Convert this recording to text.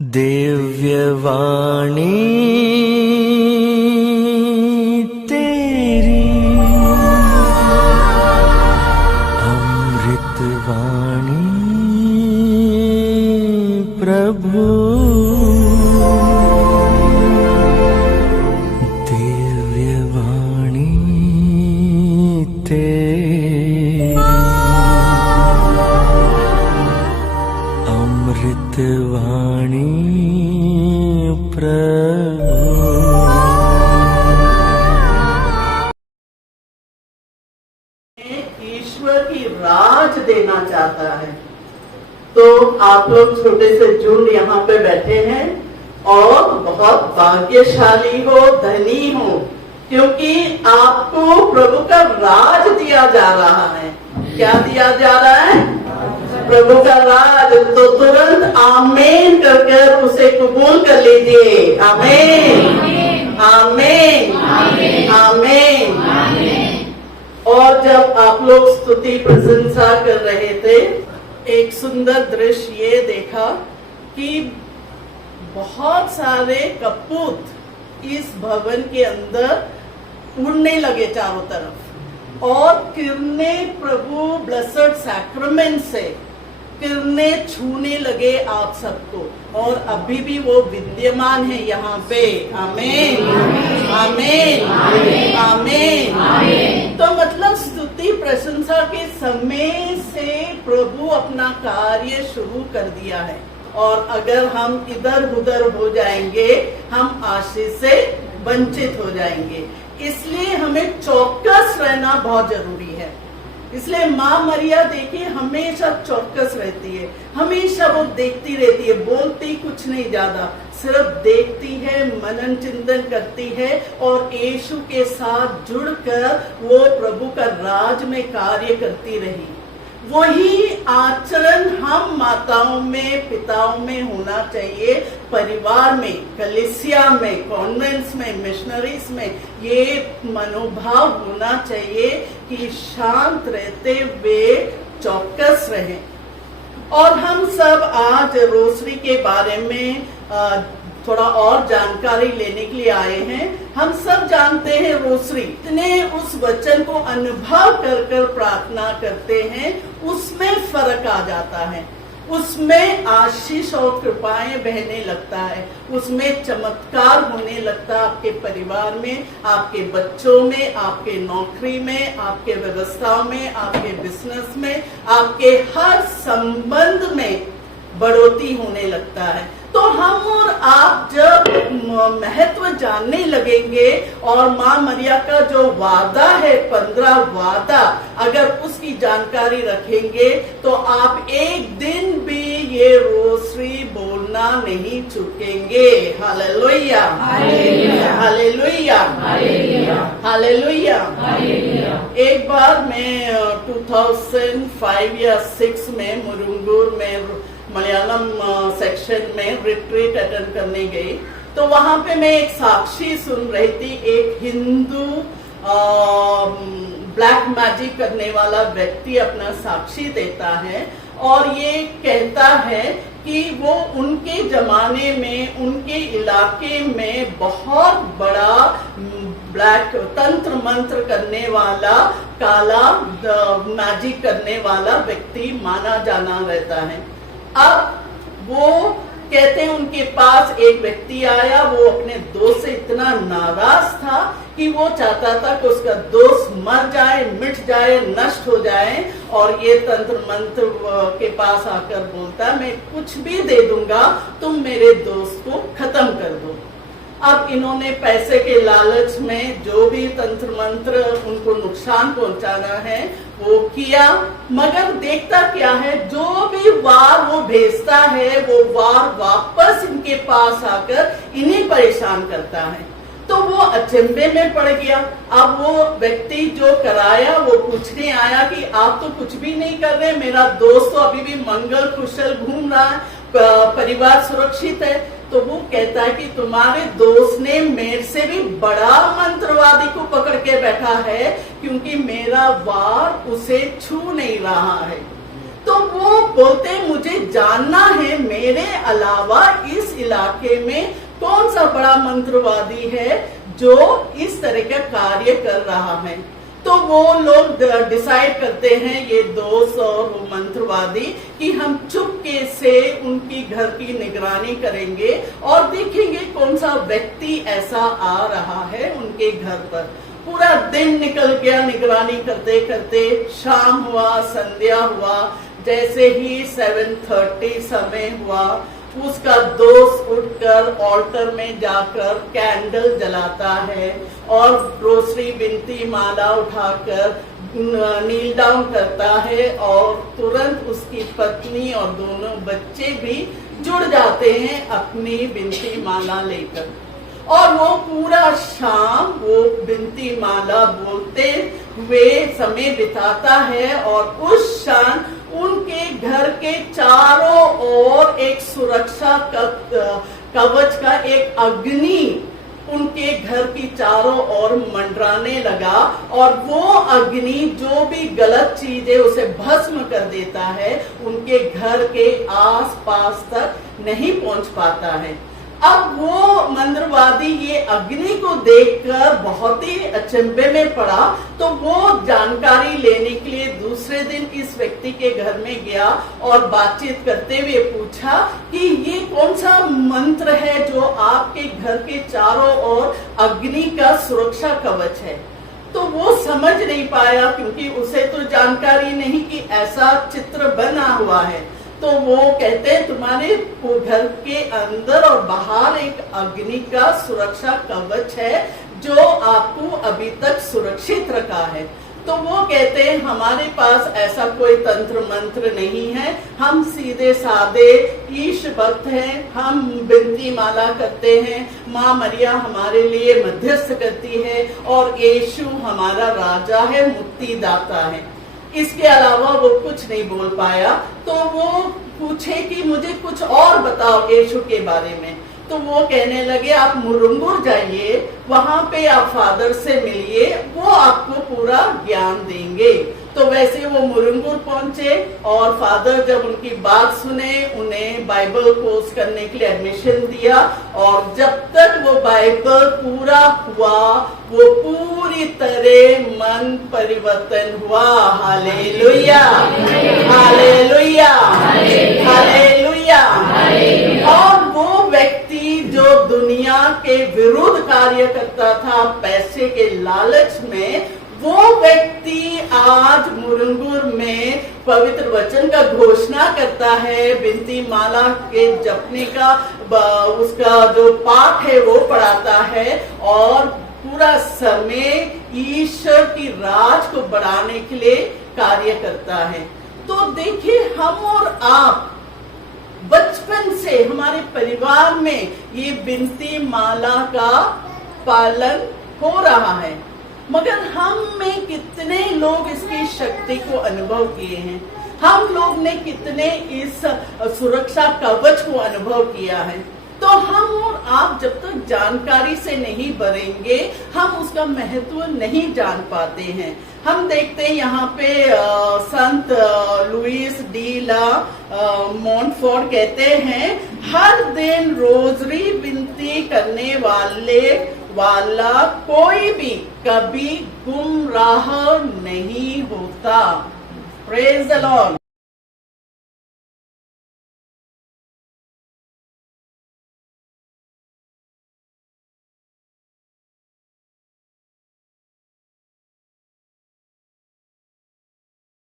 दिव्यवाणी तेरी अमृतवाणी प्रभु, दिव्यवाणी तेरी अमृतवाणी प्रभु। ईश्वर की राज देना चाहता है। तो आप लोग छोटे से झुंड यहाँ पे बैठे हैं और बहुत भाग्यशाली हो, धनी हो, क्योंकि आपको प्रभु का राज दिया जा रहा है। क्या दिया जा रहा है? प्रभु का राज। तो तुरंत आमीन कर कर उसे कबूल कर लीजिए। आमीन, आमीन, आमीन। और जब आप लोग स्तुति प्रशंसा कर रहे थे, एक सुंदर दृश्य ये देखा कि बहुत सारे कपूत इस भवन के अंदर उड़ने लगे चारों तरफ, और किरणें प्रभु ब्लेस्ड सैक्रामेंट से किरणें छूने लगे आप सबको, और अभी भी वो विद्यमान है यहाँ पे। आमीन, आमीन, आमीन। तो मतलब स्तुति प्रशंसा के समय से प्रभु अपना कार्य शुरू कर दिया है, और अगर हम इधर उधर हो जाएंगे हम आशीष से वंचित हो जाएंगे। इसलिए हमें चौकस रहना बहुत जरूरी है। इसलिए माँ मरिया देखिए हमेशा चौकस रहती है, हमेशा वो देखती रहती है, बोलती कुछ नहीं ज्यादा, सिर्फ देखती है, मनन चिंतन करती है, और यीशु के साथ जुड़कर वो प्रभु का राज में कार्य करती रही। वही आचरण हम माताओं में, पिताओं में होना चाहिए, परिवार में, कलीसिया में, कॉन्वेंट्स में, मिशनरीज में। ये मनोभाव होना चाहिए कि शांत रहते हुए चौकस रहें। और हम सब आज रोसरी के बारे में थोड़ा और जानकारी लेने के लिए आए हैं। हम सब जानते हैं रोसरी, इतने उस वचन को अनुभव कर कर प्रार्थना करते हैं, उसमें फर्क आ जाता है, उसमें आशीष और कृपाएं बहने लगता है, उसमें चमत्कार होने लगता है आपके परिवार में, आपके बच्चों में, आपके नौकरी में, आपके व्यवस्थाओं में, आपके बिजनेस में, आपके हर संबंध में बढ़ोतरी होने लगता है। तो हम और आप जब महत्व जानने लगेंगे, और माँ मरिया का जो वादा है 15 वादा, अगर उसकी जानकारी रखेंगे तो आप एक दिन भी ये रोसरी बोलना नहीं चुकेंगे। Hallelujah, hallelujah, hallelujah. एक बार मैं 2005 या 6 में मुरुंगूर में मलयालम सेक्शन में रिट्रीट अटेंड करने गई। तो वहां पे मैं एक साक्षी सुन रही थी। एक हिंदू ब्लैक मैजिक करने वाला व्यक्ति अपना साक्षी देता है, और ये कहता है कि वो उनके जमाने में, उनके इलाके में बहुत बड़ा ब्लैक तंत्र मंत्र करने वाला, काला मैजिक करने वाला व्यक्ति माना जाना रहता है। अब वो कहते हैं उनके पास एक व्यक्ति आया, वो अपने दोस्त से इतना नाराज था कि वो चाहता था कि उसका दोस्त मर जाए, मिट जाए, नष्ट हो जाए, और ये तंत्र मंत्र के पास आकर बोलता, मैं कुछ भी दे दूंगा, तुम मेरे दोस्त को खत्म कर दो। अब इन्होंने पैसे के लालच में जो भी तंत्र मंत्र उनको नुकसान पहुंचाना है वो किया, मगर देखता क्या है, जो भी वार वो भेजता है वो वार वापस इनके पास आकर इन्हें परेशान करता है। तो वो अचंभे में पड़ गया। अब वो व्यक्ति जो कराया वो पूछने आया कि आप तो कुछ भी नहीं कर रहे, मेरा दोस्त तो अभी भी मंगल कुशल घूम रहा है, परिवार सुरक्षित है। तो वो कहता है कि तुम्हारे दोस्त ने मेरे से भी बड़ा मंत्रवादी को पकड़ के बैठा है, क्योंकि मेरा वार उसे छू नहीं रहा है। तो वो बोलते मुझे जानना है मेरे अलावा इस इलाके में कौन सा बड़ा मंत्रवादी है जो इस तरह का कार्य कर रहा है। तो वो लोग डिसाइड करते हैं, ये दोस्त और वो मंत्रवादी, कि हम चुपके से उनकी घर की निगरानी करेंगे और देखेंगे कौन सा व्यक्ति ऐसा आ रहा है उनके घर पर। पूरा दिन निकल गया निगरानी करते करते, शाम हुआ, संध्या हुआ। जैसे ही 7:30 समय हुआ, उसका दोस्त उठकर ऑल्टर में जाकर कैंडल जलाता है और रोसरी बिनती माला उठाकर नील डाउन करता है और तुरंत उसकी पत्नी और दोनों बच्चे भी जुड़ जाते हैं अपनी बिनती माला लेकर। और वो पूरा शाम वो बिनती माला बोलते हुए समय बिताता है और उस शाम उनके घर के चारों ओर एक सुरक्षा कवच का एक अग्नि उनके घर की चारों ओर मंडराने लगा और वो अग्नि जो भी गलत चीज है उसे भस्म कर देता है, उनके घर के आस पास तक नहीं पहुंच पाता है। अब वो मंत्रवादी ये अग्नि को देखकर बहुत ही अचंभे में पड़ा, तो वो जानकारी लेने के लिए दूसरे दिन इस व्यक्ति के घर में गया और बातचीत करते हुए पूछा कि ये कौन सा मंत्र है जो आपके घर के चारों ओर अग्नि का सुरक्षा कवच है। तो वो समझ नहीं पाया क्योंकि उसे तो जानकारी नहीं कि ऐसा चित्र बना हुआ है। तो वो कहते हैं तुम्हारे घर के अंदर और बाहर एक अग्नि का सुरक्षा कवच है जो आपको अभी तक सुरक्षित रखा है। तो वो कहते हैं हमारे पास ऐसा कोई तंत्र मंत्र नहीं है, हम सीधे सादे ईश भक्त हैं, हम बिनती माला करते हैं, माँ मरिया हमारे लिए मध्यस्थ करती है और यीशु हमारा राजा है, मुक्तिदाता है। इसके अलावा वो कुछ नहीं बोल पाया। तो वो पूछे कि मुझे कुछ और बताओ यीशु के बारे में। तो वो कहने लगे आप मुरुंगुर जाइए, वहां पे आप फादर से मिलिए, वो आपको पूरा ज्ञान देंगे। तो वैसे वो मुरुंगुर पहुंचे और फादर जब उनकी बात सुने उन्हें बाइबल कोर्स करने के लिए एडमिशन दिया और जब तक वो बाइबल पूरा हुआ वो पूरी तरह मन परिवर्तन हुआ। Hallelujah, hallelujah, hallelujah. और वो व्यक्ति जो दुनिया के विरुद्ध कार्य करता था पैसे के लालच में, वो व्यक्ति आज मुरुंगुर में पवित्र वचन का घोषणा करता है, बिनती माला के जपने का उसका जो पाठ है वो पढ़ाता है और पूरा समय ईश्वर की राज को बढ़ाने के लिए कार्य करता है। तो देखिए हम और आप बचपन से हमारे परिवार में ये बिनती माला का पालन हो रहा है, मगर हम में कितने लोग इसकी शक्ति को अनुभव किए हैं, हम लोग ने कितने इस सुरक्षा कवच को अनुभव किया है। तो हम और आप जब तक जानकारी से नहीं भरेंगे हम उसका महत्व नहीं जान पाते हैं। हम देखते हैं यहाँ पे संत लुइस डी ला मॉन्टफोर्ट कहते हैं हर दिन रोजरी विनती करने वाला कोई भी कभी गुमराह नहीं होता। Praise the Lord.